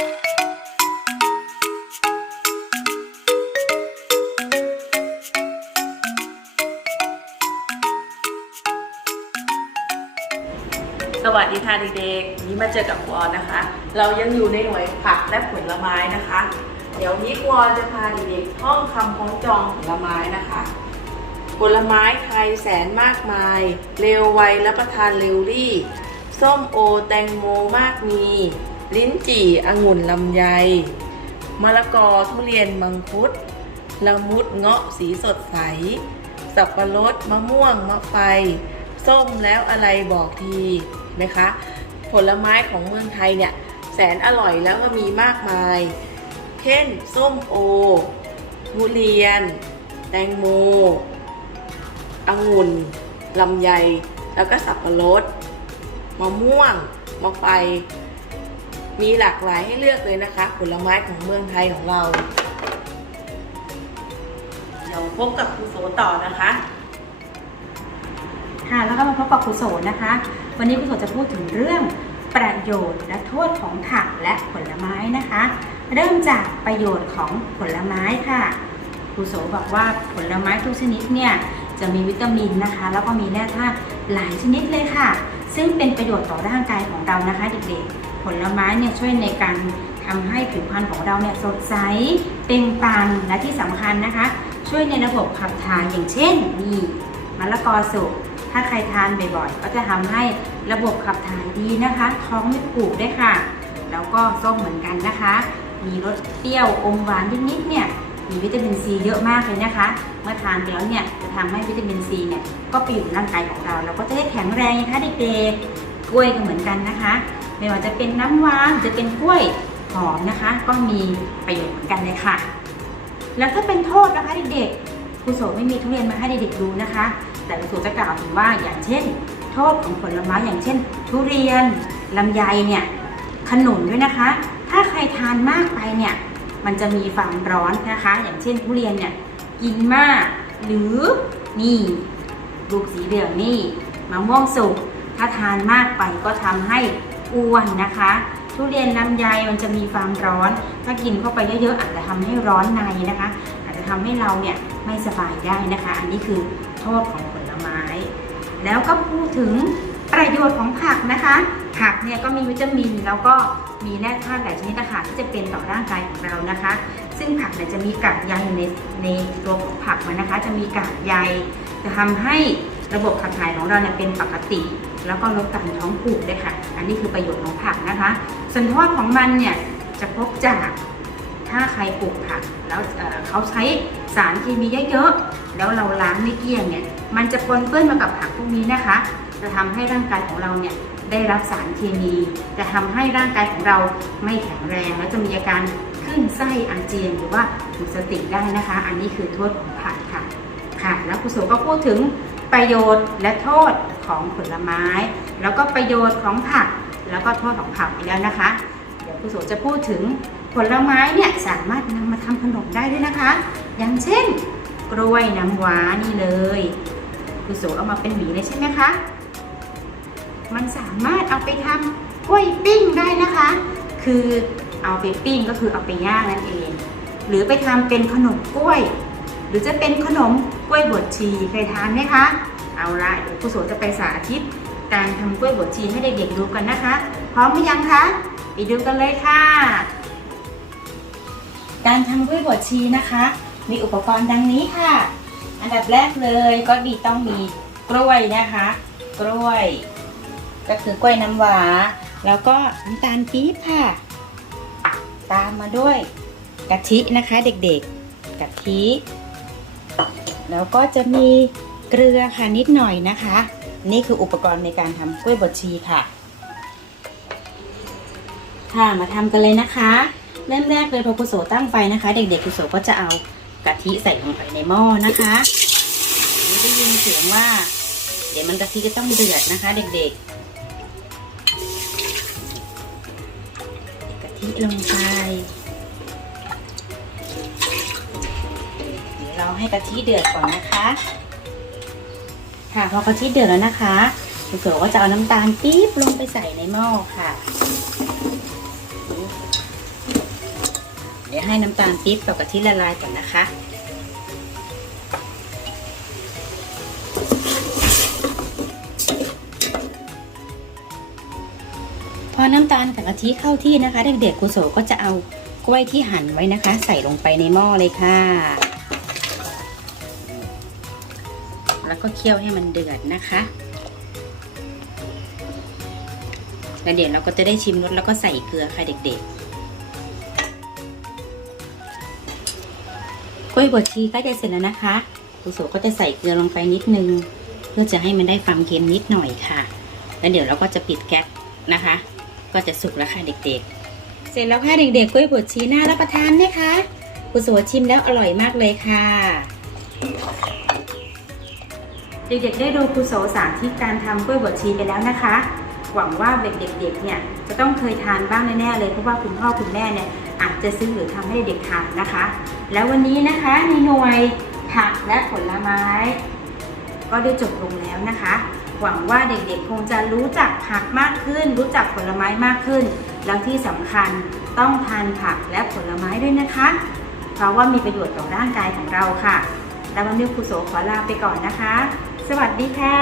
สวัสดีค่ะเด็กๆวันนี้มาเจอกับวอนนะคะ เรายังอยู่ในหน่วยผักและผลไม้นะคะ เดี๋ยวนี้วอนจะพาเด็กๆท่องคำพ้องจองผลไม้นะคะ ผลไม้ไทยแสนมากมาย เร็วไวรับประทานเร็วรีบส้มโอแตงโมมากมี ลิ้นจี่องุ่นลำไย มะละกอทุเรียนมังคุด ละมุดเงาะสีสดใส สับปะรดมะม่วงมะไฟ ส้มแล้วอะไรบอกทีนะคะ ผลไม้ของเมืองไทยเนี่ย แสนอร่อยแล้วก็มีมากมาย เช่น ส้มโอ ทุเรียน แตงโมองุ่นลำไย แล้วก็สับปะรดมะม่วงมะไฟ มีหลากหลายให้เลือกเลยนะคะ ผลไม้ของเมืองไทยของเรา เดี๋ยวพบกับครูโสต่อนะคะ ค่ะแล้วก็มาพบกับครูโสนนะคะ วันนี้ครูโสจะพูดถึงเรื่องประโยชน์และโทษของผักและผลไม้นะคะ เริ่มจากประโยชน์ของผลไม้ค่ะครูโสบอกว่าผลไม้ทุกชนิดเนี่ยจะมีวิตามินนะคะ แล้วก็มีแร่ธาตุหลายชนิดเลยค่ะ ซึ่งเป็นประโยชน์ต่อร่างกายของเรานะคะเด็กๆ ลไม้เนี่ยช่วยในการทำให้ผิวพรรณของเราเนี่ยสดใสเปล่งปลั่งและที่สำคัญนะคะ ช่วยในระบบขับถ่ายอย่างเช่นนี่มะละกอสุกถ้าใครทานบ่อยๆ ก็จะทำให้ระบบขับถ่ายดีนะคะ ท้องไม่ผูกด้ค่ะ แล้วก็ส้มเหมือนกันนะคะ มีรสเปรี้ยวอมหวานนิดๆเนี่ยมีวิตามินซีเยอะมากเลยนะคะ เมื่อทานไปแล้วเนี่ยจะทำให้วิตามินซีเนี่ยก็ไปอยู่ในร่างกายของเรา เราก็จะได้แข็งแรงนะคะเด็กๆกล้วยก็เหมือนกันนะคะ ไม่ว่าจะเป็นน้ำว้าจะเป็นกล้วยหอมนะคะ ก็มีประโยชน์เหมือนกันเลยค่ะ แล้วถ้าเป็นโทษนะคะเด็กๆครูโสไม่มีทุเรียนมาให้เด็กๆดูนะคะ แต่ครูโสจะกล่าวถึงว่าอย่างเช่น โทษของผลไม้อย่างเช่น ทุเรียนลำไยเนี่ยขนุนด้วยนะคะ ถ้าใครทานมากไปเนี่ยมันจะมีความร้อนนะคะ อย่างเช่นทุเรียนเนี่ยกินมากหรือนี่ลูกสีเหลืองนี่มะม่วงสุกถ้าทานมากไปก็ทำให้ อ้วนนะคะ ทุเรียนลำไยมันจะมีความร้อน ถ้ากินเข้าไปเยอะๆอาจจะทำให้ร้อนในนะคะ อาจจะทำให้เราเนี่ยไม่สบายได้นะคะ อันนี้คือโทษของผลไม้ แล้วก็พูดถึงประโยชน์ของผักนะคะ ผักเนี่ยก็มีวิตามินแล้วก็มีแร่ธาตุหลายชนิดนะคะที่จะเป็นต่อร่างกายของเรานะคะ ซึ่งผักเนี่ยจะมีกากใยในในตัวของผักมันนะคะ จะมีกากใยจะทำให้ ระบบขับถ่ายของเราเนี่ยเป็นปกติ แล้วก็ลดการท้องผูกด้วยค่ะ อันนี้คือประโยชน์ของผักนะคะ ส่วนโทษของมันเนี่ยจะพบจากถ้าใครปลูกผักแล้วเเขาใช้สารเคมีเยอะๆแล้วเราล้างไม่เกลี้ยงเนี่ยมันจะปนเปื้อนมากับผักพวกนี้นะคะ จะทำให้ร่างกายของเราเนี่ยได้รับสารเคมี จะทำให้ร่างกายของเราไม่แข็งแรง แล้วจะมีอาการขึ้นไส้อาเจียนหรือว่าหมดสติได้นะคะ อันนี้คือโทษของผักค่ะค่ะ แล้วครูโสก็พูดถึง ประโยชน์และโทษของผลไม้ แล้วก็ประโยชน์ของผัก แล้วก็โทษของผักไปแล้วนะคะ เดี๋ยวครูโสจะพูดถึงผลไม้เนี่ยสามารถนำมาทำขนมได้ด้วยนะคะ อย่างเช่น กล้วยน้ำว้านี่เลยครูโสเอามาเป็นหวีเลยใช่ไหมคะมันสามารถเอาไปทำกล้วยปิ้งได้นะคะ คือเอาไปปิ้งก็คือเอาไปย่างนั่นเอง หรือไปทำเป็นขนมกล้วย หรือจะเป็นขนม กล้วยบวชชีเคยทานไหมคะ เอาละเดี๋ยวครูโสจะไปสาธิต การทำกล้วยบวชชีให้เด็กๆดูกันนะคะ พร้อมหรือยังคะไปดูกันเลยค่ะ การทำกล้วยบวชชีนะคะ มีอุปกรณ์ดังนี้ค่ะ อันดับแรกเลยก็ดีต้องมีกล้วยนะคะ กล้วย ก็คือกล้วยน้ำหวาแล้วก็น้ำตาลปี๊บค่ะ ตามมาด้วยกะทินะคะเด็กๆกะทิ แล้วก็จะมีเกลือค่ะนิดหน่อยนะคะ นี่คืออุปกรณ์ในการทำกล้วยบดชีค่ะ ค่ะมาทำกันเลยนะคะ เริ่มแรกเลยพอกุโสตั้งไฟนะคะ เด็กๆกุโสก็จะเอากะทิใส่ลงไปในหม้อนะคะได้ยินเสียงว่า เดี๋ยวมันกะทิจะต้องเดือดนะคะ เด็กๆกะทิลงไป ให้กะทิเดือดก่อนนะคะ ค่ะพอกะทิเดือดแล้วนะคะคุณโสก็จะเอาน้ำตาลปี๊บลงไปใส่ในหม้อค่ะ เดี๋ยวให้น้ำตาลปี๊บกับกะทิละลายก่อนนะคะพอน้ำตาลกับกะทิเข้าที่นะคะ เด็กๆกุโสก็จะเอากล้วยที่หั่นไว้นะคะ ใส่ลงไปในหม้อเลยค่ะ แล้วก็เคี่ยวให้มันเดือดนะคะแล้วเดี๋ยวเราก็จะได้ชิมรสแล้วก็ใส่เกลือค่ะเด็กๆกล้วยบดชีใกล้จะเสร็จแล้วนะคะกุณโสก็จะใส่เกลือลงไปนิดนึง เพื่อจะให้มันได้ความเค็มนิดหน่อยค่ะ แล้วเดี๋ยวเราก็จะปิดแก๊สนะคะ ก็จะสุกแล้วค่ะเด็กๆ เสร็จแล้วค่ะเด็กๆกล้วยบดชีน่ารับประทานไหมคะกุณโสชิมแล้วอร่อยมากเลยค่ะ เด็กๆได้ดูครูโสสาธิตการทำกล้วยบดชีไปแล้วนะคะ หวังว่าเด็กๆเนี่ยจะต้องเคยทานบ้างแน่ๆเลยเพราะว่าคุณพ่อคุณแม่เนี่ยอาจจะซื้อหรือทำให้เด็กทานนะคะ แล้ววันนี้นะคะในหน่วยผักและผลไม้ ก็ได้จบลงแล้วนะคะ หวังว่าเด็กๆคงจะรู้จักผักมากขึ้น รู้จักผลไม้มากขึ้น แล้วที่สำคัญต้องทานผักและผลไม้ด้วยนะคะ เพราะว่ามีประโยชน์ต่อร่างกายของเราค่ะ แล้ววันนี้ครูโสขอลาไปก่อนนะคะ สวัสดีค่ะ